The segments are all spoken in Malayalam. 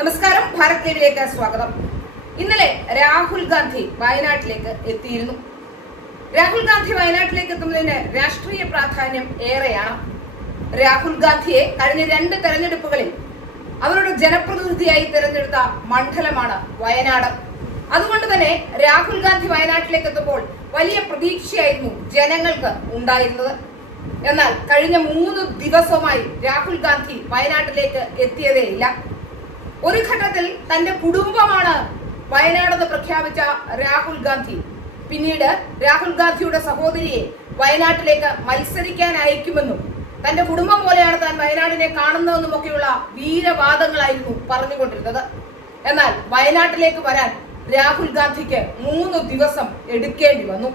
നമസ്കാരം, ഭാരത് ലൈവിലേക്ക് സ്വാഗതം. ഇന്നലെ രാഹുൽ ഗാന്ധി വയനാട്ടിലേക്ക് എത്തിയിരുന്നു. രാഹുൽ ഗാന്ധി വയനാട്ടിലേക്ക് എത്തുന്നതിന് രാഷ്ട്രീയ പ്രാധാന്യം ഏറെയാണ്. രാഹുൽ ഗാന്ധിയെ കഴിഞ്ഞ 2 തെരഞ്ഞെടുപ്പുകളിൽ അവരുടെ ജനപ്രതിനിധിയായി തെരഞ്ഞെടുത്ത മണ്ഡലമാണ് വയനാട്. അതുകൊണ്ട് തന്നെ രാഹുൽ ഗാന്ധി വയനാട്ടിലേക്ക് എത്തുമ്പോൾ വലിയ പ്രതീക്ഷയായിരുന്നു ജനങ്ങൾക്ക് ഉണ്ടായിരുന്നത്. എന്നാൽ കഴിഞ്ഞ 3 ദിവസമായി രാഹുൽ ഗാന്ധി വയനാട്ടിലേക്ക് എത്തിയതേയില്ല. ഒരു ഘട്ടത്തിൽ തന്റെ കുടുംബമാണ് വയനാടെന്ന് പ്രഖ്യാപിച്ച രാഹുൽ ഗാന്ധി പിന്നീട് രാഹുൽ ഗാന്ധിയുടെ സഹോദരിയെ വയനാട്ടിലേക്ക് മത്സരിക്കാൻ അയക്കുമെന്നും തന്റെ കുടുംബം പോലെയാണ് താൻ വയനാടിനെ കാണുന്നതെന്നും ഒക്കെയുള്ള വീരവാദങ്ങളായിരുന്നു പറഞ്ഞുകൊണ്ടിരുന്നത്. എന്നാൽ വയനാട്ടിലേക്ക് വരാൻ രാഹുൽ ഗാന്ധിക്ക് 3 ദിവസം എടുക്കേണ്ടി വന്നു.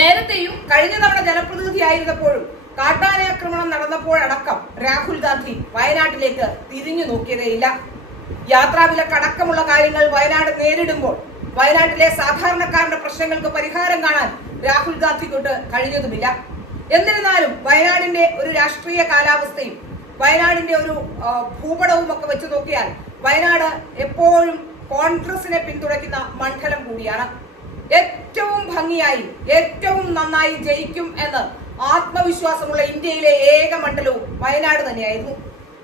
നേരത്തെയും കഴിഞ്ഞ തവണ ജനപ്രതിനിധിയായിരുന്നപ്പോഴും കാട്ടാനാക്രമണം നടന്നപ്പോഴടക്കം രാഹുൽ ഗാന്ധി വയനാട്ടിലേക്ക് തിരിഞ്ഞു നോക്കിയതേയില്ല. യാത്രാവിലക്കടക്കമുള്ള കാര്യങ്ങൾ വയനാട് നേരിടുമ്പോൾ വയനാട്ടിലെ സാധാരണക്കാരുടെ പ്രശ്നങ്ങൾക്ക് പരിഹാരം കാണാൻ രാഹുൽ ഗാന്ധിക്കൊട്ട് കഴിഞ്ഞതുമില്ല. എന്നിരുന്നാലും വയനാടിന്റെ ഒരു രാഷ്ട്രീയ കാലാവസ്ഥയും വയനാടിന്റെ ഒരു ഭൂപടവും ഒക്കെ വെച്ച് നോക്കിയാൽ വയനാട് എപ്പോഴും കോൺഗ്രസിനെ പിന്തുണയ്ക്കുന്ന മണ്ഡലം കൂടിയാണ്. ഏറ്റവും ഭംഗിയായി ഏറ്റവും നന്നായി ജയിക്കും എന്ന് ആത്മവിശ്വാസമുള്ള ഇന്ത്യയിലെ ഏക മണ്ഡലവും വയനാട് തന്നെയായിരുന്നു.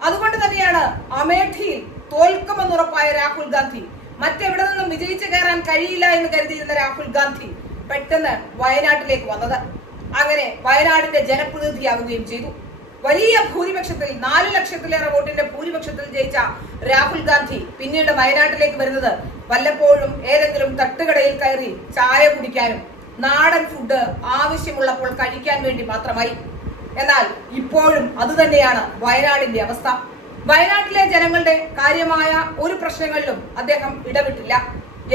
അതുകൊണ്ട് തന്നെയാണ് അമേഠിയിൽ തോൽക്കുമെന്നുറപ്പായ രാഹുൽ ഗാന്ധി മറ്റെവിടെ നിന്നും വിജയിച്ചു കയറാൻ കഴിയില്ല എന്ന് കരുതിയിരുന്ന രാഹുൽ ഗാന്ധി പെട്ടെന്ന് വയനാട്ടിലേക്ക് വന്നത്. അങ്ങനെ വയനാടിന്റെ ജനപ്രതിനിധിയാവുകയും ചെയ്തു. വലിയ ഭൂരിപക്ഷത്തിൽ 4 ലക്ഷത്തിലേറെ വോട്ടിന്റെ ഭൂരിപക്ഷത്തിൽ ജയിച്ച രാഹുൽ ഗാന്ധി പിന്നീട് വയനാട്ടിലേക്ക് വരുന്നത് വല്ലപ്പോഴും ഏതെങ്കിലും തട്ടുകടയിൽ കയറി ചായ കുടിക്കാനും നാടൻ ഫുഡ് ആവശ്യമുള്ളപ്പോൾ കഴിക്കാൻ വേണ്ടി മാത്രമായി. എന്നാൽ ഇപ്പോഴും അതുതന്നെയാണ് വയനാടിന്റെ അവസ്ഥ. വയനാട്ടിലെ ജനങ്ങളുടെ കാര്യമായ ഒരു പ്രശ്നങ്ങളിലും അദ്ദേഹം ഇടപെട്ടില്ല.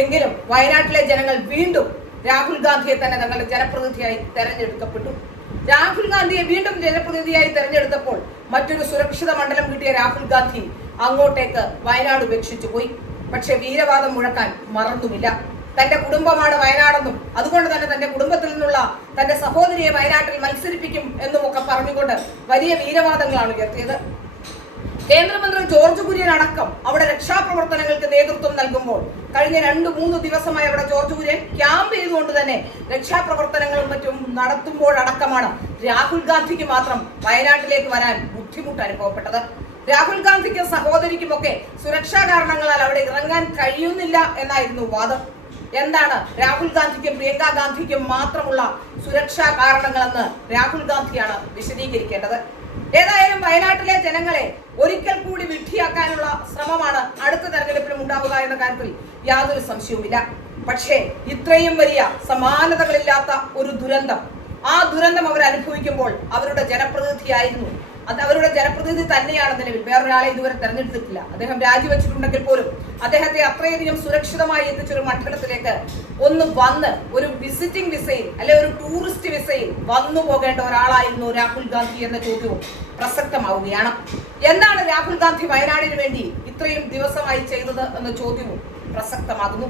എങ്കിലും വയനാട്ടിലെ ജനങ്ങൾ വീണ്ടും രാഹുൽ ഗാന്ധിയെ തന്നെ തങ്ങളുടെ ജനപ്രതിനിധിയായി തെരഞ്ഞെടുക്കപ്പെട്ടു. രാഹുൽ ഗാന്ധിയെ വീണ്ടും ജനപ്രതിനിധിയായി തെരഞ്ഞെടുത്തപ്പോൾ മറ്റൊരു സുരക്ഷിത മണ്ഡലം കിട്ടിയ രാഹുൽ ഗാന്ധി അങ്ങോട്ടേക്ക് വയനാട് ഉപേക്ഷിച്ചു പോയി. പക്ഷെ വീരവാദം മുഴക്കാൻ മറന്നുമില്ല. തന്റെ കുടുംബമാണ് വയനാടെന്നും അതുകൊണ്ട് തന്നെ തന്റെ കുടുംബത്തിൽ നിന്നുള്ള തന്റെ സഹോദരിയെ വയനാട്ടിൽ മത്സരിപ്പിക്കും എന്നും ഒക്കെ പറഞ്ഞുകൊണ്ട് വലിയ വീരവാദങ്ങളാണ് ഉയർത്തിയത്. കേന്ദ്രമന്ത്രി ജോർജ് കുര്യൻ അടക്കം അവിടെ രക്ഷാപ്രവർത്തനങ്ങൾക്ക് നേതൃത്വം നൽകുമ്പോൾ കഴിഞ്ഞ 2-3 ദിവസമായി അവിടെ ജോർജ് കുര്യൻ ക്യാമ്പ് ചെയ്തുകൊണ്ട് തന്നെ രക്ഷാപ്രവർത്തനങ്ങളും മറ്റും നടത്തുമ്പോഴടക്കമാണ് രാഹുൽ ഗാന്ധിക്ക് മാത്രം വയനാട്ടിലേക്ക് വരാൻ ബുദ്ധിമുട്ട് അനുഭവപ്പെട്ടത്. രാഹുൽ ഗാന്ധിക്കും സഹോദരിക്കുമൊക്കെ സുരക്ഷാ കാരണങ്ങളാൽ അവിടെ ഇറങ്ങാൻ കഴിയുന്നില്ല എന്നായിരുന്നു വാദം. എന്താണ് രാഹുൽ ഗാന്ധിക്കും പ്രിയങ്ക ഗാന്ധിക്കും മാത്രമുള്ള സുരക്ഷാ കാരണങ്ങളെന്ന് രാഹുൽ ഗാന്ധിയാണ് വിശദീകരിക്കേണ്ടത്. ഏതായാലും വയനാട്ടിലെ ജനങ്ങളെ ഒരിക്കൽ കൂടി വിഡ്ഢിയാക്കാനുള്ള ശ്രമമാണ് അടുത്ത തെരഞ്ഞെടുപ്പിലും ഉണ്ടാവുക എന്ന കാര്യത്തിൽ യാതൊരു സംശയവുമില്ല. പക്ഷേ ഇത്രയും വലിയ സമാനതകളില്ലാത്ത ഒരു ദുരന്തം, ആ ദുരന്തം അവർ അനുഭവിക്കുമ്പോൾ അവരുടെ ജനപ്രതിനിധിയായിരുന്നു, അത് അവരുടെ ജനപ്രതിനിധി തന്നെയാണ് നിലവിൽ. വേറൊരാളെ ഇതുവരെ തെരഞ്ഞെടുത്തിട്ടില്ല. അദ്ദേഹം രാജിവെച്ചിട്ടുണ്ടെങ്കിൽ പോലും അദ്ദേഹത്തെ അത്രയധികം സുരക്ഷിതമായി എത്തിച്ചൊരു മണ്ഡലത്തിലേക്ക് ഒന്ന് വന്ന് ഒരു വിസിറ്റിംഗ് വിസയിൽ അല്ലെ ഒരു ടൂറിസ്റ്റ് വിസയിൽ വന്നു പോകേണ്ട ഒരാളായിരുന്നു രാഹുൽ ഗാന്ധി എന്ന ചോദ്യവും പ്രസക്തമാവുകയാണ്. എന്താണ് രാഹുൽ ഗാന്ധി വയനാടിന് വേണ്ടി ഇത്രയും ദിവസമായി ചെയ്തത് എന്ന ചോദ്യവും പ്രസക്തമാകുന്നു.